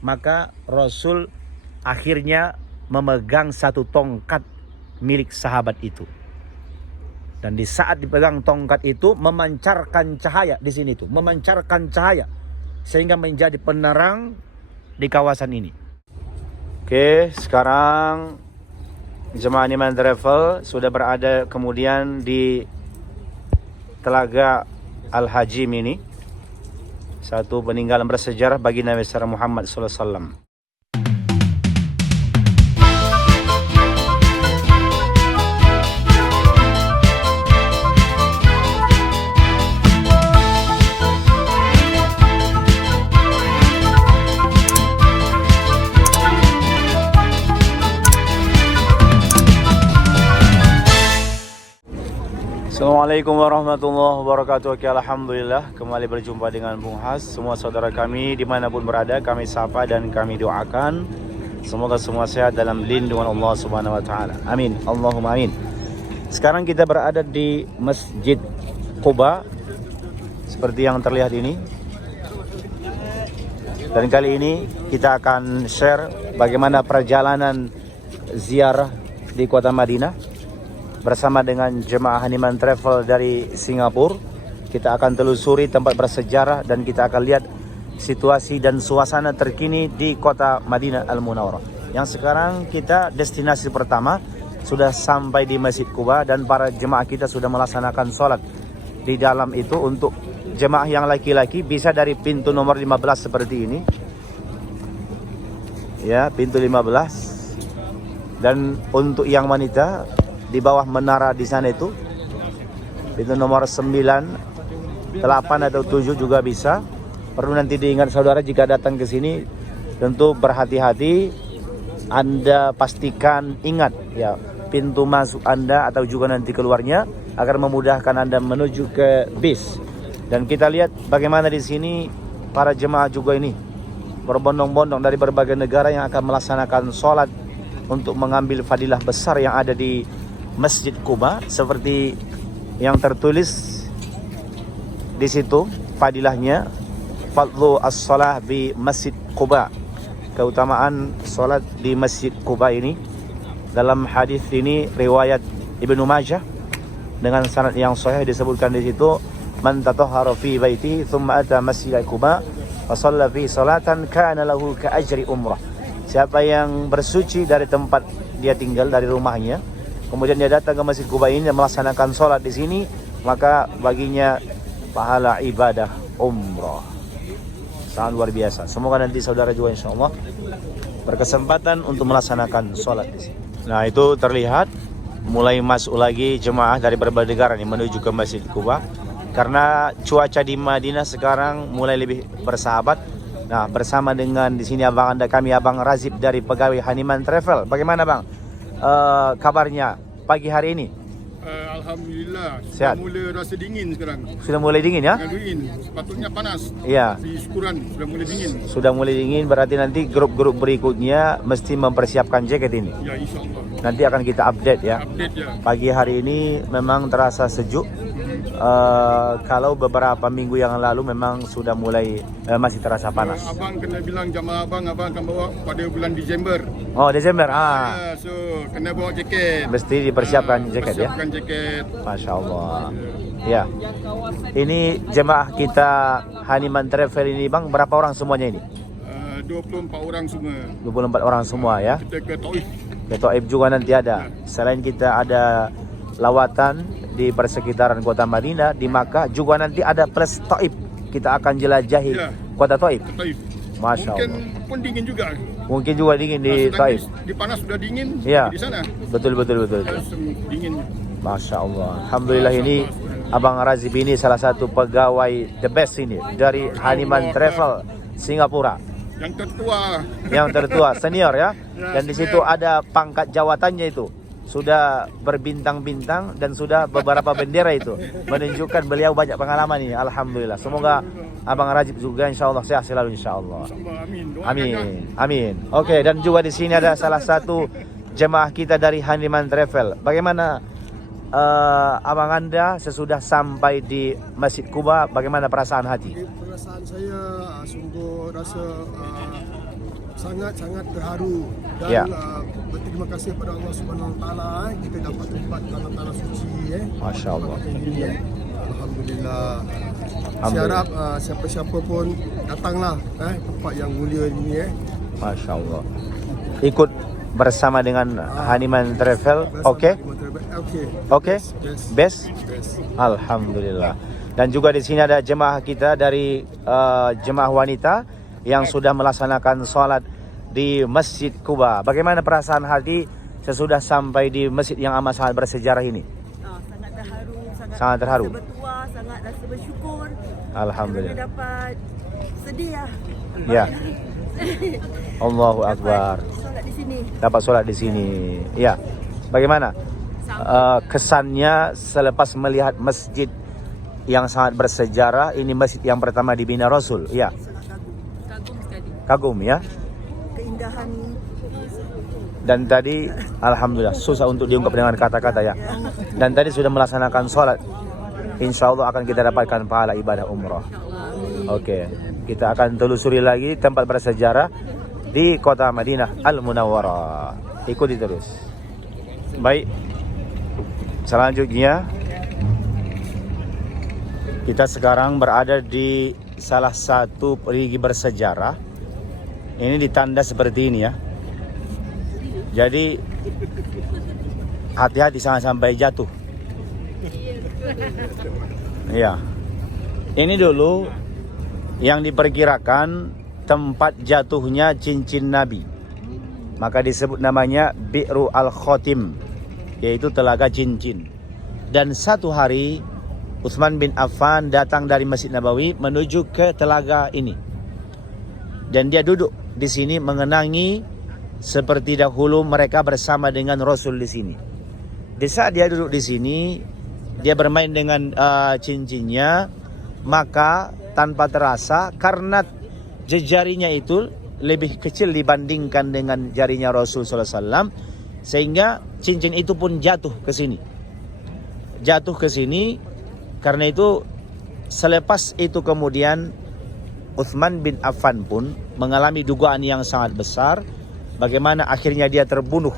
maka Rasul akhirnya memegang satu tongkat milik sahabat itu. Dan di saat dipegang tongkat itu memancarkan cahaya di sini tuh, memancarkan cahaya sehingga menjadi penerang di kawasan ini. Oke, sekarang jemaah Haniman Travel sudah berada kemudian di Telaga Al-Hajim ini, satu peninggalan bersejarah bagi Nabi Muhammad SAW. Assalamualaikum warahmatullahi wabarakatuh. Alhamdulillah, kembali berjumpa dengan Bung Has. Semua saudara kami dimanapun berada, kami sapa dan kami doakan semoga semua sehat dalam lindungan Allah Subhanahu Wa Taala. Amin, Allahumma amin. Sekarang kita berada di Masjid Quba seperti yang terlihat ini. Dan kali ini kita akan share bagaimana perjalanan ziarah di kota Madinah bersama dengan jemaah Haniman Travel dari Singapura. Kita akan telusuri tempat bersejarah dan kita akan lihat situasi dan suasana terkini di kota Madinah Al-Munawwarah. Yang sekarang kita destinasi pertama sudah sampai di Masjid Quba dan para jemaah kita sudah melaksanakan sholat di dalam itu. Untuk jemaah yang laki-laki bisa dari pintu nomor 15 seperti ini. Ya, pintu 15. Dan untuk yang wanita di bawah menara di sana itu pintu nomor 9, 8 atau 7 juga bisa. Perlu nanti diingat saudara jika datang ke sini tentu berhati-hati. Anda pastikan ingat ya pintu masuk Anda atau juga nanti keluarnya agar memudahkan Anda menuju ke bis. Dan kita lihat bagaimana di sini para jemaah juga ini berbondong-bondong dari berbagai negara yang akan melaksanakan sholat untuk mengambil fadilah besar yang ada di Masjid Quba, seperti yang tertulis di situ fadilahnya, fadlu as-shalah bi Masjid Quba, keutamaan salat di Masjid Quba ini. Dalam hadis ini riwayat Ibnu Majah dengan sanad yang sahih disebutkan di situ, man tatahhara fi baiti thumma ata Masjid Quba fa shalla fi salatan kana lahu ka ajri umrah. Siapa yang bersuci dari tempat dia tinggal, dari rumahnya, kemudian dia datang ke Masjid Quba ini dan melaksanakan sholat di sini, maka baginya pahala ibadah umrah. Sangat luar biasa. Semoga nanti saudara juga insya Allah berkesempatan untuk melaksanakan sholat di sini. Nah, itu terlihat mulai masuk lagi jemaah dari berbagai negara nih menuju ke Masjid Quba. Karena cuaca di Madinah sekarang mulai lebih bersahabat. Nah, bersama dengan di sini abang anda kami, Abang Razib dari pegawai Haniman Travel. Bagaimana bang? Kabarnya pagi hari ini? Alhamdulillah, sehat. sudah mulai rasa dingin sekarang. Sudah mulai dingin ya? Dingin, sepatutnya panas. Iya. Di syukuran sudah mulai dingin. Sudah mulai dingin, berarti nanti grup-grup berikutnya mesti mempersiapkan jaket ini. Ya, insya Allah. Nanti akan kita update ya. Update ya. Pagi hari ini memang terasa sejuk. Kalau beberapa minggu yang lalu memang sudah mulai masih terasa panas. Abang kena bilang jamaah abang akan bawa pada bulan Desember. Oh, Desember. So kena bawa jaket. Mesti dipersiapkan jaket ya. Persiapkan jaket. Masya Allah. Ya. Ini jemaah kita Haniman Travel ini bang, berapa orang semuanya ini? 24 orang semua. 24 orang semua ya. Kita ke Taif. Ke Taif juga nanti ada. Selain kita ada lawatan di persekitaran kota Madinah, di Makkah juga nanti ada plus Taif. Kita akan jelajahi Ya. kota Taif. Taif. Masya Mungkin Allah. pun dingin juga. Mungkin juga dingin di Taif. Di panas sudah dingin. Ya. Di sana. Betul. Dingin. Masya Allah. Alhamdulillah, ini Abang Razib ini salah satu pegawai the best ini dari Haniman Travel Singapura. Yang tertua senior ya. Dan di situ ada pangkat jawatannya itu. Sudah berbintang-bintang dan sudah beberapa bendera itu menunjukkan beliau banyak pengalaman ini. Alhamdulillah. Semoga Abang Razib juga insya Allah sehat selalu insya Allah. Amin. Oke, dan juga di sini ada salah satu jemaah kita dari Haniman Travel. Bagaimana abang anda sesudah sampai di Masjid Quba? Bagaimana perasaan hati? Perasaan saya sungguh rasa sangat terharu dan Ya. berterima kasih kepada Allah Subhanahu Wa Taala kita dapat tempat dalam tanah suci Masya Allah. Alhamdulillah. Saya Alhamdulillah. harap siapa-siapa pun datanglah tempat yang mulia ini Masya Allah. Ikut bersama dengan Haniman Travel, oke? Oke? Best? Alhamdulillah. Dan juga di sini ada jemaah kita dari jemaah wanita yang sudah melaksanakan sholat di Masjid Quba. Bagaimana perasaan hati sesudah sampai di masjid yang amat sangat bersejarah ini? Sangat terharu, Sangat terharu. rasa bertuah, sangat rasa bersyukur. Alhamdulillah. Kerana dapat sedih lah. Ya. Allahu Akbar. Solat di sini. Dapat sholat di sini. Ya. Bagaimana kesannya selepas melihat masjid yang sangat bersejarah? Ini masjid yang pertama dibina Rasul. Ya. Sangat kagum sekali. Kagum ya. Keindahan Dan tadi alhamdulillah susah untuk diungkap dengan kata-kata ya. Dan tadi sudah melaksanakan sholat. Insya Allah akan kita dapatkan pahala ibadah umrah. Oke, kita akan telusuri lagi tempat bersejarah di kota Madinah Al-Munawwarah. Ikuti terus. Baik. Selanjutnya kita sekarang berada di salah satu perigi bersejarah. Ini ditanda seperti ini ya. Jadi hati-hati jangan sampai jatuh. Iya. Ini dulu yang diperkirakan tempat jatuhnya cincin Nabi. Maka disebut namanya Bi'ru Al-Khotim, yaitu telaga cincin. Dan satu hari Utsman bin Affan datang dari Masjid Nabawi menuju ke telaga ini. Dan dia duduk di sini mengenangi seperti dahulu mereka bersama dengan Rasul di sini. Di saat dia duduk di sini, dia bermain dengan cincinnya, maka tanpa terasa karena jarinya itu lebih kecil dibandingkan dengan jarinya Rasul SAW, sehingga cincin itu pun jatuh ke sini. Jatuh ke sini, karena itu selepas itu kemudian Utsman bin Affan pun mengalami dugaan yang sangat besar. Bagaimana akhirnya dia terbunuh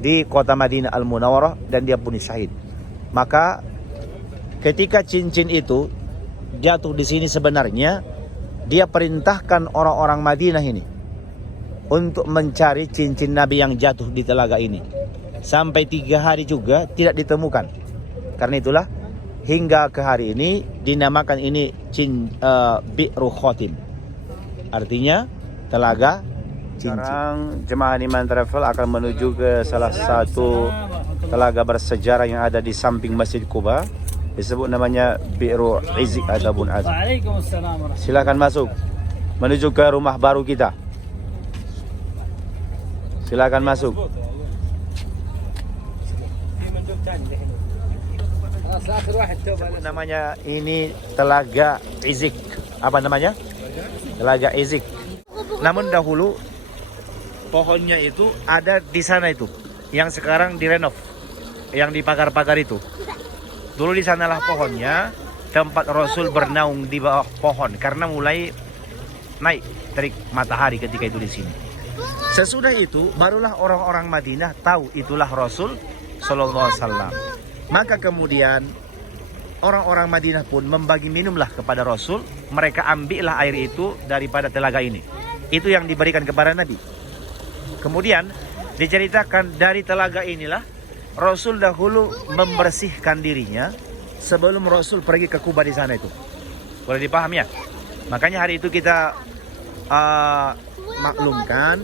di kota Madinah Al-Munawwarah dan dia pun syahid. Maka ketika cincin itu jatuh di sini sebenarnya dia perintahkan orang-orang Madinah ini untuk mencari cincin Nabi yang jatuh di telaga ini. Sampai 3 hari juga tidak ditemukan. Karena itulah hingga ke hari ini dinamakan ini Bi'ru Khotim. Artinya telaga cincin. Sekarang jemaah Haniman Travel akan menuju ke salah satu telaga bersejarah yang ada di samping Masjid Quba. Disebut namanya Bi'ru Izik ataupun Azim. Silakan masuk menuju ke rumah baru kita. Silakan masuk. Namanya ini Telaga Izik. Apa namanya? Telaga Izik. Namun dahulu pohonnya itu ada di sana itu, yang sekarang direnov, yang dipagar-pagar itu. Dulu di sanalah pohonnya, tempat Rasul bernaung di bawah pohon karena mulai naik terik matahari ketika itu di sini. Sesudah itu barulah orang-orang Madinah tahu itulah Rasul Sallallahu Alaihi Wasallam. Maka kemudian orang-orang Madinah pun membagi minumlah kepada Rasul. Mereka ambillah air itu daripada telaga ini. Itu yang diberikan kepada Nabi. Kemudian diceritakan dari telaga inilah Rasul dahulu membersihkan dirinya sebelum Rasul pergi ke Quba di sana itu. Boleh dipahami ya? Makanya hari itu kita maklumkan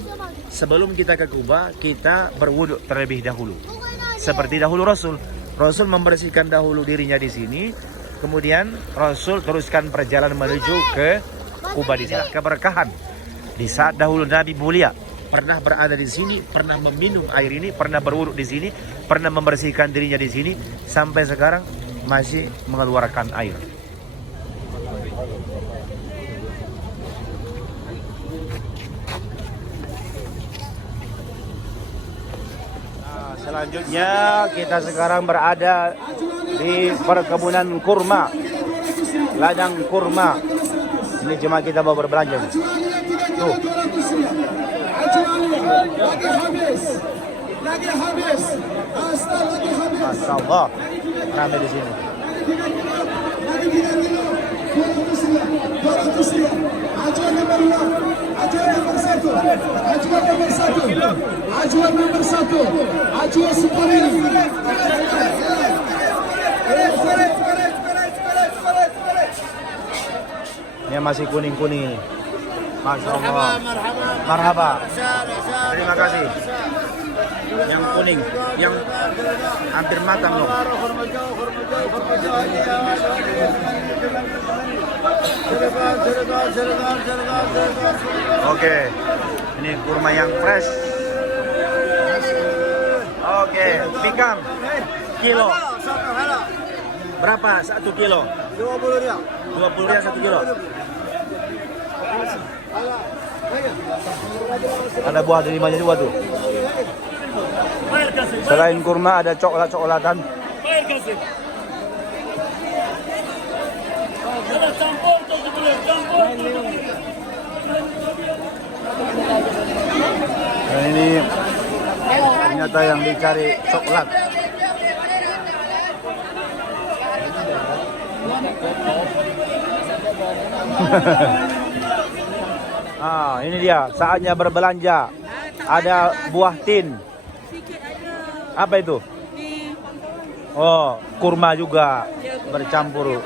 sebelum kita ke Quba kita berwudu terlebih dahulu. Seperti dahulu Rasul membersihkan dahulu dirinya di sini, kemudian Rasul teruskan perjalanan menuju ke Quba di sana. Keberkahan di saat dahulu Nabi mulia pernah berada di sini, pernah meminum air ini, pernah berwuduk di sini, pernah membersihkan dirinya di sini, sampai sekarang masih mengeluarkan air. Nah, selanjutnya kita sekarang berada di perkebunan kurma, ladang kurma. Ini cuma kita mau berbelanja. Tuh. Masya Allah, ramai di sini. Ini masih kuning-kuning. Masya Allah. Marhaba. Terima kasih. Yang kuning, yang hampir matang loh. Oke, ini kurma yang fresh. Oke, pikam kilo. Berapa 1 kilo? 20 rial. 20 rial 1 kilo. Ada buah delimanya juga tuh. Selain kurma ada coklat-coklatan. Dan ini ternyata yang dicari coklat. Ini dia saatnya berbelanja. Ada buah tin. Apa itu? Oh, kurma juga bercampur.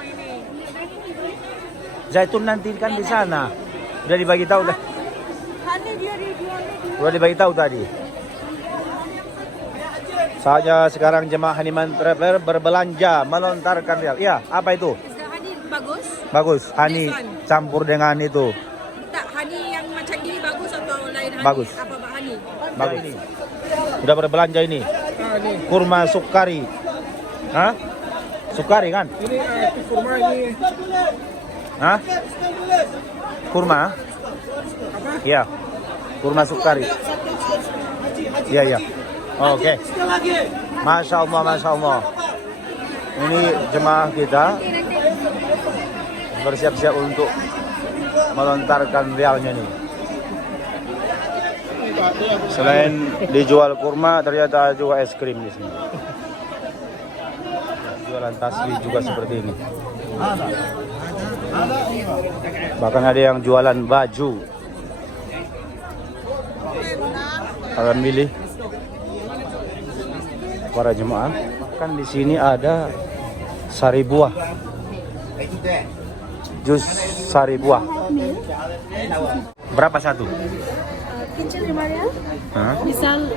Zaitun nanti kan di sana. Udah dibagi tahu dah. Udah dibagi tahu tadi. Saatnya sekarang jemaah Haniman Traveler berbelanja, melontarkan rial. Iya, apa itu? Hani bagus. Bagus. Hani campur dengan itu. Tak, hani yang macam ini bagus atau lain hani? Bagus. Apa hani? Bagus. Udah berbelanja ini. Kurma sukari. Hah? Sukari kan? Ini kurma ini. Hah? Kurma? Iya. Kurma sukari. Iya, iya. Oke. Masya Allah, Masya Allah. Ini jemaah kita bersiap-siap untuk melontarkan rialnya nih. Selain dijual kurma, ternyata juga es krim di sini. Jualan tasbih juga seperti ini. Bahkan ada yang jualan baju. Kalian milih para jemaah. Kan di sini ada sari buah. Jus sari buah. Berapa satu? Kincir 5 rial, Hah? misal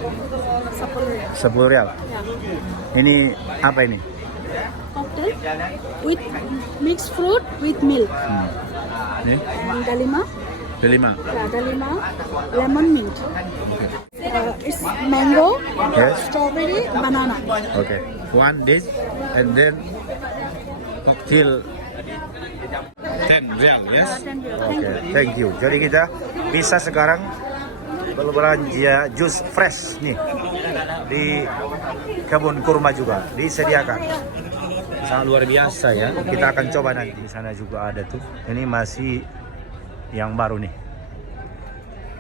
10 rial. 10 rial. Ya. Ini apa ini? Cocktail with mixed fruit with milk. Ini? And Dalima, Delima. ya Dalima, lemon mint. It's mango, Yes. strawberry, banana. Okay. One dish and then cocktail 10 rial, yes? Oke, thank you. Jadi kita bisa sekarang berbelanja jus fresh nih di kebun kurma juga disediakan. Sangat luar biasa ya. Kita akan coba nanti. Di sana juga ada tuh. Ini masih yang baru nih.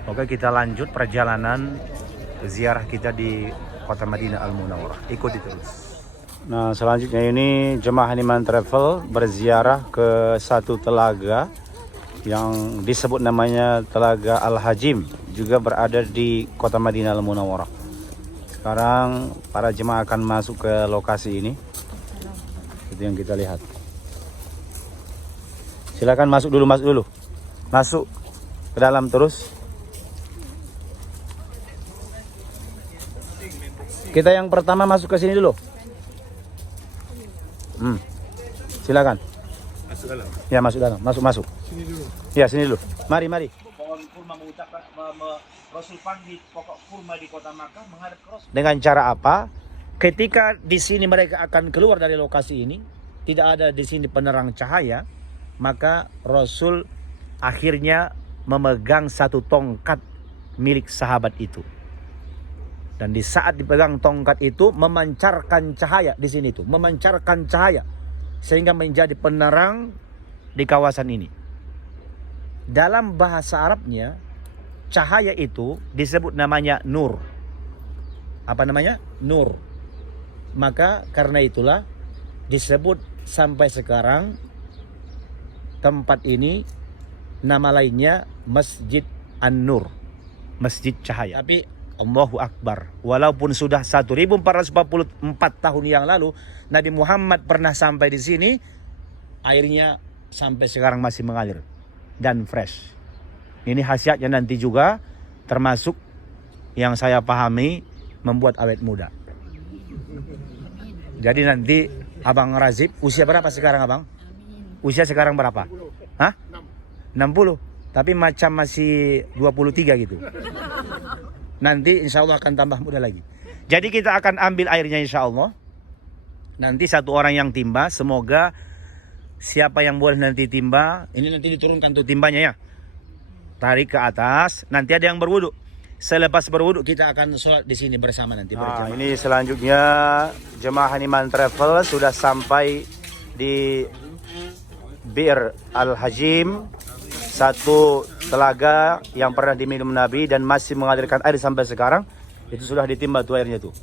Oke, kita lanjut perjalanan ziarah kita di Kota Madinah Al-Munawwarah. Ikuti terus. Nah, selanjutnya ini jemaah Haniman Travel berziarah ke satu telaga yang disebut namanya Telaga Al-Hajim, juga berada di Kota Madinah Al-Munawwarah. Sekarang para jemaah akan masuk ke lokasi ini. Itu yang kita lihat. Silakan masuk dulu, masuk dulu. Masuk ke dalam terus. Kita yang pertama masuk ke sini dulu. Silakan. Masuk dalam. Ya, masuk dalam. Masuk. Sini dulu. Ya, sini dulu. Mari. Pohon kurma mengucapkan Rasul panggil pokok kurma di kota Makkah menghadap ke Rasul. Dengan cara apa? Ketika di sini mereka akan keluar dari lokasi ini, tidak ada di sini penerang cahaya, maka Rasul akhirnya memegang satu tongkat milik sahabat itu. Dan di saat dipegang tongkat itu memancarkan cahaya di sini tuh, memancarkan cahaya sehingga menjadi penerang di kawasan ini. Dalam bahasa Arabnya, cahaya itu disebut namanya nur. Apa namanya? Nur. Maka karena itulah disebut sampai sekarang tempat ini nama lainnya Masjid An-Nur, Masjid Cahaya. Tapi Allahu Akbar, walaupun sudah 1444 tahun yang lalu Nabi Muhammad pernah sampai di sini, airnya sampai sekarang masih mengalir dan fresh. Ini khasiatnya nanti juga termasuk yang saya pahami membuat awet muda. Jadi nanti Abang Razib, usia berapa sekarang Abang? Usia sekarang berapa? Hah? 60. Tapi macam masih 23 gitu. Nanti insya Allah akan tambah muda lagi. Jadi kita akan ambil airnya insya Allah. Nanti satu orang yang timba. Semoga siapa yang boleh nanti timba. Ini nanti diturunkan tuh timbanya ya. Tarik ke atas. Nanti ada yang berwudu. Selepas berwudu kita akan sholat di sini bersama nanti. Ini selanjutnya jemaah Haniman Travel sudah sampai di Bir Al-Hajim, satu telaga yang pernah diminum Nabi dan masih mengalirkan air sampai sekarang. Itu sudah ditimba tuh airnya tuh.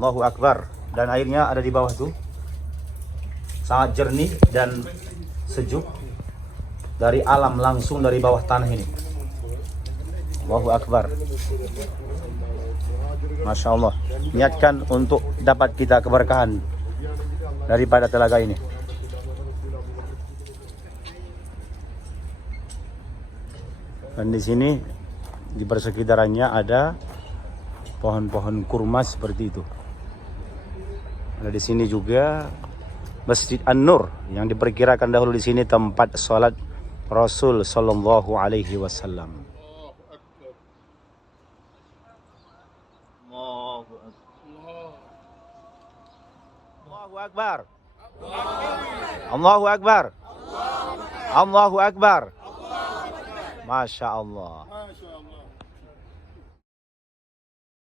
Allahu Akbar. Dan airnya ada di bawah tuh. Sangat jernih dan sejuk. Dari alam langsung dari bawah tanah ini. Allahu Akbar. Masya Allah. Niatkan untuk dapat kita keberkahan daripada telaga ini. Dan di sini di persekitarannya ada pohon-pohon kurma seperti itu. Ada di sini juga Masjid An-Nur yang diperkirakan dahulu di sini tempat sholat Rasul Sallallahu Alaihi Wasallam. Allahu Akbar. Allahu Akbar. Allahu Akbar. Masya Allah.